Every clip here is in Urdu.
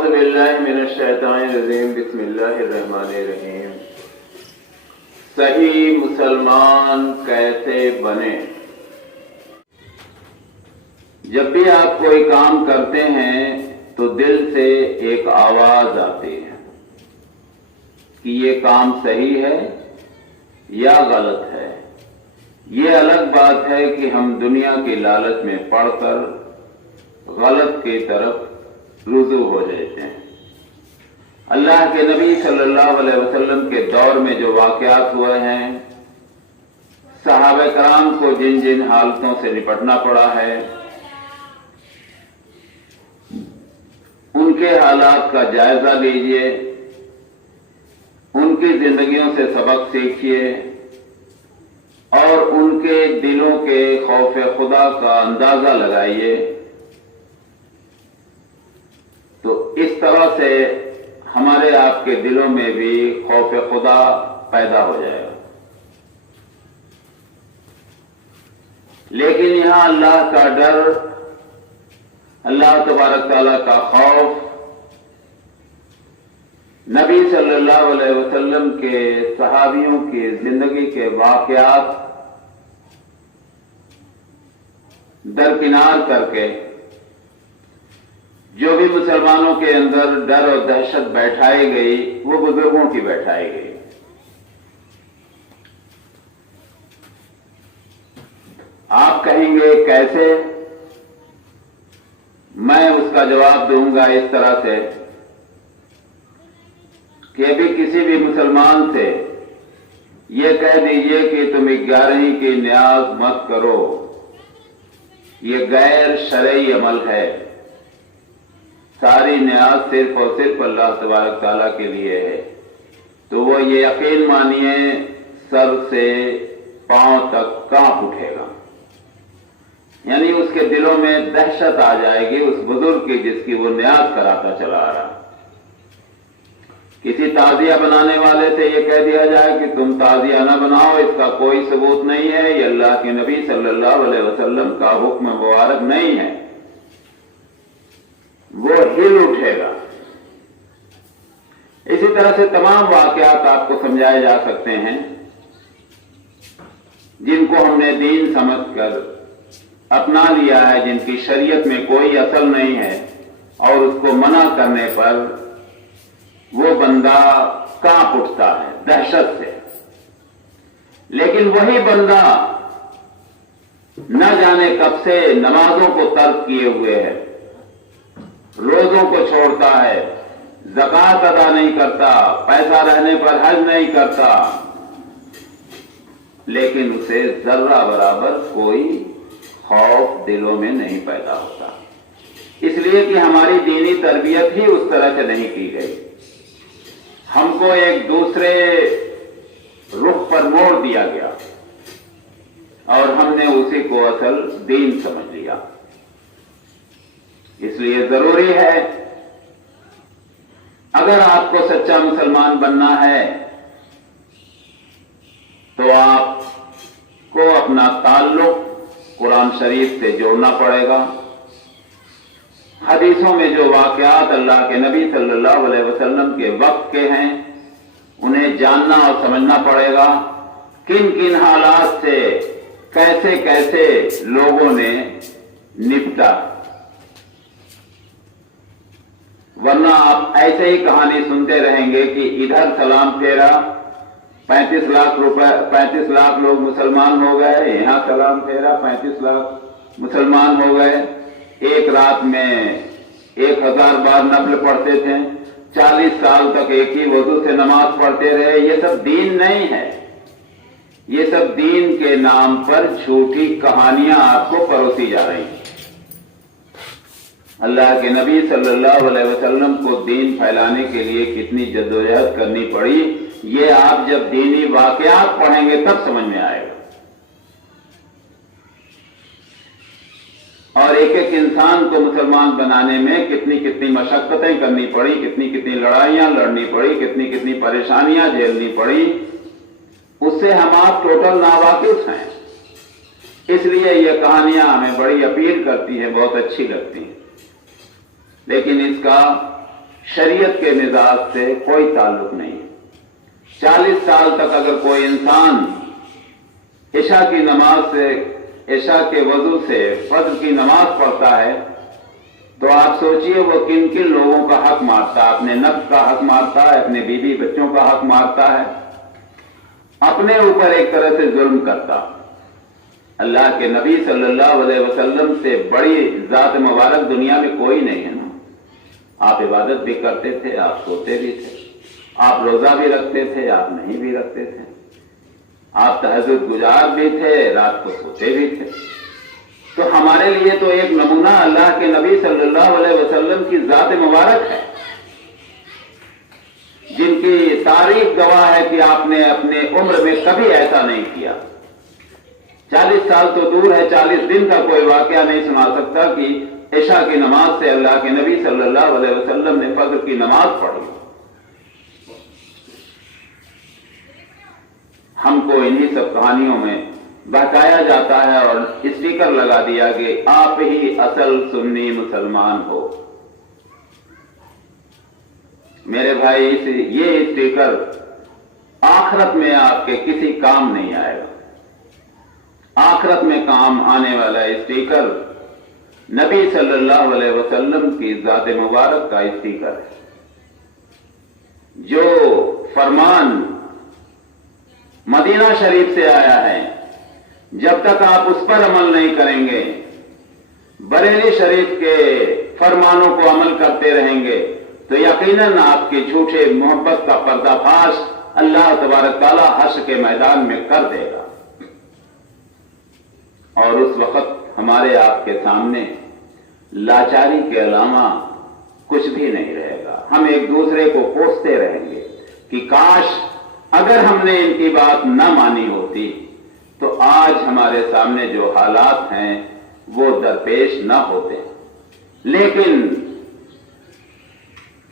اعوذ باللہ من الشیطان الرجیم بسم اللہ الرحمن الرحیم۔ صحیح مسلمان کیسے بنے؟ جب بھی آپ کوئی کام کرتے ہیں تو دل سے ایک آواز آتی ہے کہ یہ کام صحیح ہے یا غلط ہے۔ یہ الگ بات ہے کہ ہم دنیا کے لالچ میں پڑ کر غلط کی طرف رجوع ہو جاتے ہیں۔ اللہ کے نبی صلی اللہ علیہ وسلم کے دور میں جو واقعات ہوئے ہیں، صحابہ کرام کو جن جن حالتوں سے نپٹنا پڑا ہے، ان کے حالات کا جائزہ لیجئے، ان کی زندگیوں سے سبق سیکھیے اور ان کے دلوں کے خوف خدا کا اندازہ لگائیے، تو اس طرح سے ہمارے آپ کے دلوں میں بھی خوف خدا پیدا ہو جائے گا۔ لیکن یہاں اللہ کا ڈر، اللہ تبارک تعالیٰ کا خوف، نبی صلی اللہ علیہ وسلم کے صحابیوں کی زندگی کے واقعات درکنار کر کے جو بھی مسلمانوں کے اندر ڈر اور دہشت بیٹھائی گئی، وہ بزرگوں کی بیٹھائی گئی۔ آپ کہیں گے کیسے؟ میں اس کا جواب دوں گا اس طرح سے کہ ابھی کسی بھی مسلمان سے یہ کہہ دیجئے کہ تم 11ویں کی نیاز مت کرو، یہ غیر شرعی عمل ہے، ساری نیاز صرف اور صرف اللہ تبارک تعالیٰ کے لیے ہے، تو وہ یہ یقین مانیے سر سے پاؤں تک کانپ اٹھے گا۔ یعنی اس کے دلوں میں دہشت آ جائے گی اس بزرگ کی جس کی وہ نیاز کراتا چلا آ رہا۔ کسی تعزیہ بنانے والے سے یہ کہہ دیا جائے کہ تم تعزیہ نہ بناؤ، اس کا کوئی ثبوت نہیں ہے، یہ اللہ کے نبی صلی اللہ علیہ وسلم کا حکم مبارک نہیں ہے، وہ ہل اٹھے گا۔ اسی طرح سے تمام واقعات آپ کو سمجھائے جا سکتے ہیں جن کو ہم نے دین سمجھ کر اپنا لیا ہے، جن کی شریعت میں کوئی اصل نہیں ہے، اور اس کو منع کرنے پر وہ بندہ کانپ اٹھتا ہے دہشت سے۔ لیکن وہی بندہ نہ جانے کب سے نمازوں کو ترک کیے ہوئے ہے، روزوں کو چھوڑتا ہے، زکوٰۃ ادا نہیں کرتا، پیسہ رہنے پر حج نہیں کرتا، لیکن اسے ذرہ برابر کوئی خوف دلوں میں نہیں پیدا ہوتا، اس لیے کہ ہماری دینی تربیت ہی اس طرح سے نہیں کی گئی۔ ہم کو ایک دوسرے رخ پر موڑ دیا گیا اور ہم نے اسی کو اصل دین سمجھ لیا۔ اس لیے ضروری ہے اگر آپ کو سچا مسلمان بننا ہے تو آپ کو اپنا تعلق قرآن شریف سے جوڑنا پڑے گا۔ حدیثوں میں جو واقعات اللہ کے نبی صلی اللہ علیہ وسلم کے وقت کے ہیں انہیں جاننا اور سمجھنا پڑے گا، کن کن حالات سے کیسے کیسے لوگوں نے نپٹا، ورنہ آپ ایسے ہی کہانی سنتے رہیں گے کہ ادھر سلام پھیرا 35 لاکھ لوگ مسلمان ہو گئے، یہاں سلام پھیرا 35 لاکھ مسلمان ہو گئے، ایک رات میں 1000 بار نفل پڑھتے تھے، 40 سال تک ایک ہی وضو سے نماز پڑھتے رہے۔ یہ سب دین نہیں ہے، یہ سب دین کے نام پر جھوٹی کہانیاں آپ کو پروسی جا رہی ہیں۔ اللہ کے نبی صلی اللہ علیہ وسلم کو دین پھیلانے کے لیے کتنی جدوجہد کرنی پڑی، یہ آپ جب دینی واقعات پڑھیں گے تب سمجھ میں آئے گا۔ اور ایک ایک انسان کو مسلمان بنانے میں کتنی کتنی مشقتیں کرنی پڑی، کتنی کتنی لڑائیاں لڑنی پڑی، کتنی کتنی پریشانیاں جھیلنی پڑی، اس سے ہم آپ ٹوٹل ناواقف ہیں۔ اس لیے یہ کہانیاں ہمیں بڑی اپیل کرتی ہیں، بہت اچھی لگتی ہیں، لیکن اس کا شریعت کے مزاج سے کوئی تعلق نہیں۔ 40 سال تک اگر کوئی انسان عشاء کی نماز سے، عشاء کے وضو سے فجر کی نماز پڑھتا ہے تو آپ سوچئے وہ کن کن لوگوں کا حق مارتا ہے۔ اپنے نفس کا حق مارتا ہے، اپنے بیوی بچوں کا حق مارتا ہے، اپنے اوپر ایک طرح سے ظلم کرتا۔ اللہ کے نبی صلی اللہ علیہ وسلم سے بڑی ذات مبارک دنیا میں کوئی نہیں ہے نا۔ آپ عبادت بھی کرتے تھے، آپ سوتے بھی تھے، آپ روزہ بھی رکھتے تھے، آپ نہیں بھی رکھتے تھے، آپ تہجد گزار بھی تھے، رات کو سوتے بھی تھے۔ تو ہمارے لیے تو ایک نمونہ اللہ کے نبی صلی اللہ علیہ وسلم کی ذات مبارک ہے، جن کی تاریخ گواہ ہے کہ آپ نے اپنے عمر میں کبھی ایسا نہیں کیا۔ 40 سال تو دور ہے، 40 دن کا کوئی واقعہ نہیں سنا سکتا کہ عشاء کی نماز سے اللہ کے نبی صلی اللہ علیہ وسلم نے فجر کی نماز پڑھی۔ ہم کو انہی سب کہانیوں میں بہکایا جاتا ہے اور اسٹیکر لگا دیا کہ آپ ہی اصل سنی مسلمان ہو۔ میرے بھائی، یہ اسٹیکر آخرت میں آپ کے کسی کام نہیں آئے گا۔ آخرت میں کام آنے والا اسٹیکر نبی صلی اللہ علیہ وسلم کی ذات مبارک کا اسٹیکر ہے۔ جو فرمان مدینہ شریف سے آیا ہے، جب تک آپ اس پر عمل نہیں کریں گے، بریلی شریف کے فرمانوں کو عمل کرتے رہیں گے، تو یقیناً آپ کے جھوٹے محبت کا پردہ فاش اللہ تبارک تعالیٰ حشر کے میدان میں کر دے گا، اور اس وقت ہمارے آپ کے سامنے لاچاری کے علاوہ کچھ بھی نہیں رہے گا۔ ہم ایک دوسرے کو کوستے رہیں گے کہ کاش اگر ہم نے ان کی بات نہ مانی ہوتی تو آج ہمارے سامنے جو حالات ہیں وہ درپیش نہ ہوتے۔ لیکن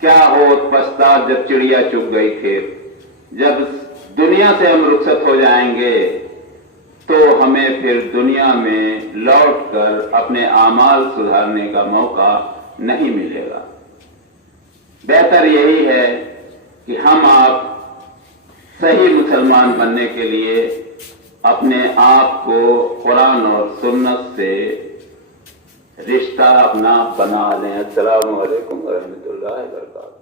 کیا ہوت پچھتا جب چڑیا چگ گئی کھیت، جب دنیا سے ہم رخصت ہو جائیں گے تو ہمیں پھر دنیا میں لوٹ کر اپنے اعمال سدھارنے کا موقع نہیں ملے گا۔ بہتر یہی ہے کہ ہم آپ صحیح مسلمان بننے کے لیے اپنے آپ کو قرآن اور سنت سے رشتہ اپنا بنا لیں۔ السلام علیکم ورحمۃ اللہ وبرکاتہ۔